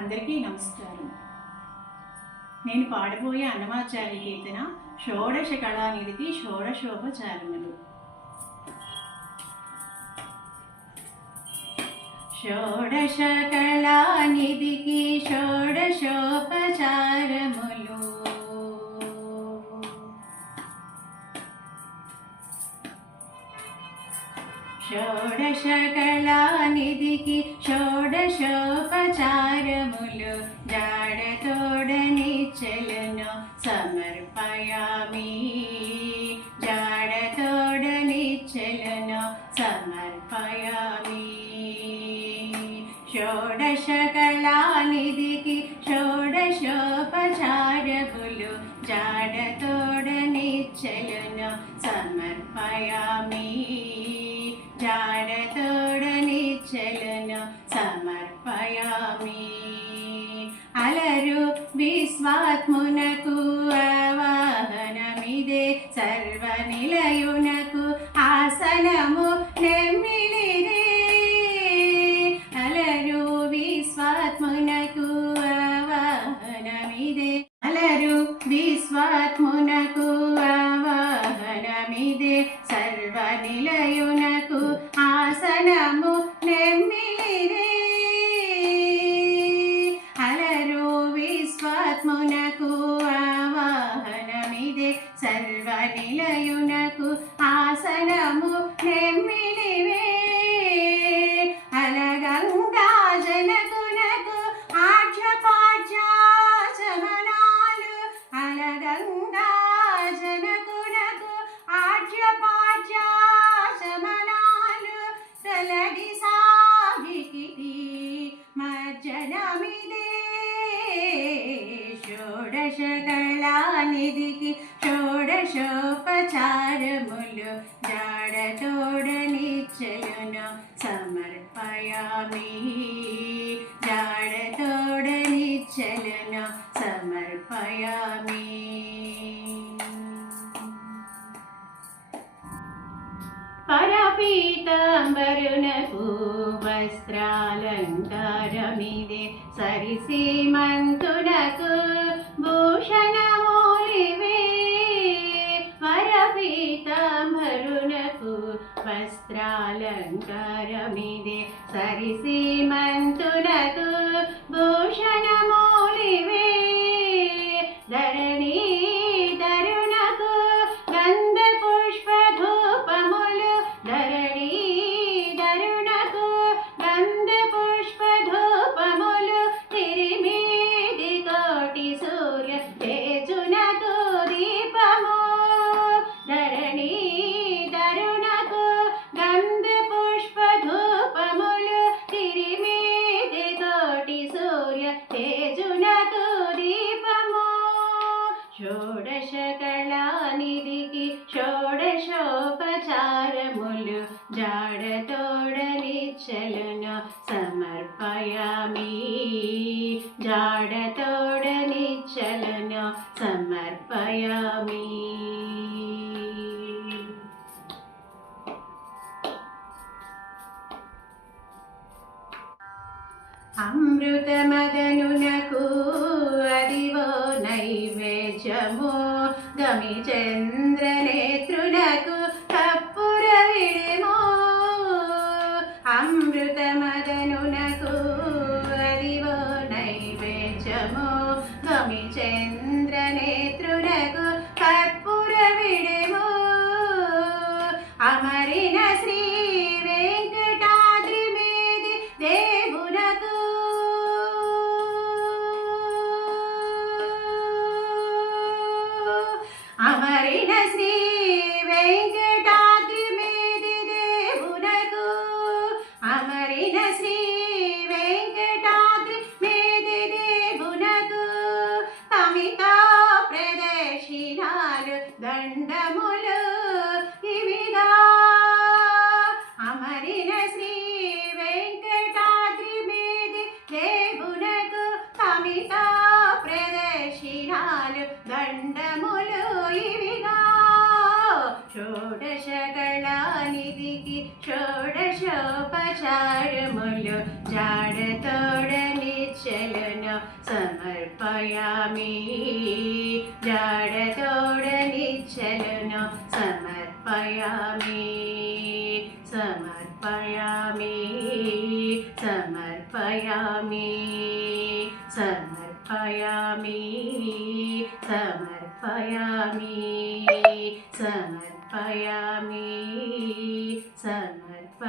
అందరికీ నమస్కారం. నేను పాడబోయే అన్నమాచార్య కీర్తన షోడశ కళానిధికి షోడశోపచారములు. షోడశ కళానిధికి షోడశోపచారములు. షోడశ కళానిధికి షోడశోపచారములు జాడతోడనిచ్చలను సమర్పయామి. జాడతోడనిచ్చలను సమర్పయామి. షోడశ కళానిధికి షోడశోపచారములు జాడతోడనిచ్చలను సమర్పయామి. జాడతోడనిచ్చలను సమర్పయామి. అలరు విశ్వాత్మునకు ఆవాహనమిదే సర్వనిలయునకు ఆసనము నెమ్మిలిదే. అలరు విశ్వాత్మునకు ఆవాహనమిదే. అలరు విశ్వాత్మునకు ఆవాహనమిదే సర్వనిలయునకు ఆసనము నెమ్మిలిదే. అలరు విశ్వాత్మునకు ఆవాహనమిదే సర్వనిలయునకు ఆసనము నెమ్మిలివే. అలగంగా జనకునకు ఆజ్యపాఠ్యాచమనాలు. అలగంగా జనకునకు ఆజ్యపాఠ్యాచమనాలు తొలగి సాగికిది మజ్జనమిదే. షోడశ కళానిధికి షోడశోపచారములు జాడతోడనిచ్చలను సమర్పయామి. జాడతోడనిచ్చలను సమర్పయామి. పరపీతాంబరునకు వస్త్రాలంకారమిదే సరిసీమంతునకు భూషణమూలివే. పరపీతాంబరునకు వస్త్రాలంకారమిదే సరిసీమంతునకు భూషణమూలివే. ధరణి ధరునకు గంధ పుష్ప ధూపములు. ధరణి ధరునకు గంధ పుష్ప ధూపములు తిరిమీది కోటి సూర్య తేజునకు దీపము. ధరణి ధరునకు గంధ పుష్ప ధూపములు తిరిమీది కోటి సూర్య తేజునకు దీపము. షోడశ కళానిధికి షోడశోపచారములు జాడతోడనిచ్చలను సమర్పయామి. జాడతోడనిచ్చలను సమర్పయామి. అమృతమదనునకు అదివో నైవేద్యము. గమి చంద్రనేత్రునకు కప్పుర విడిమో. అమృతమదనునకు అదివో నైవేద్యము. గమి చంద్రనేత్రునకు కప్పుర విడిమో. అమరిన శ్రీ వెంకటాద్రి మీది దేవునకు అమరిన శ్రీ వెంకటాద్రి మీది దేవునకు. అమరిన శ్రీ వెంకటాద్రి మీది దేవునకు తమితా ప్రదర్శినాలు దండములు ఇవిగా. అమరిన శ్రీ వెంకటాద్రి మీది దేవునకు తమితా ప్రదర్శినాలు దండములు ఇవిగా. షోడశ కళానిధికి షోడశోపచారములు జాడతోడనిచ్చలను సమర్పయామి జాడతోడనిచ్చలును సమర్పయామి సమర్పయామి సమర్పయామి సమర్పయామి సమర్పయామి సమర్పయామి సమర్పయామి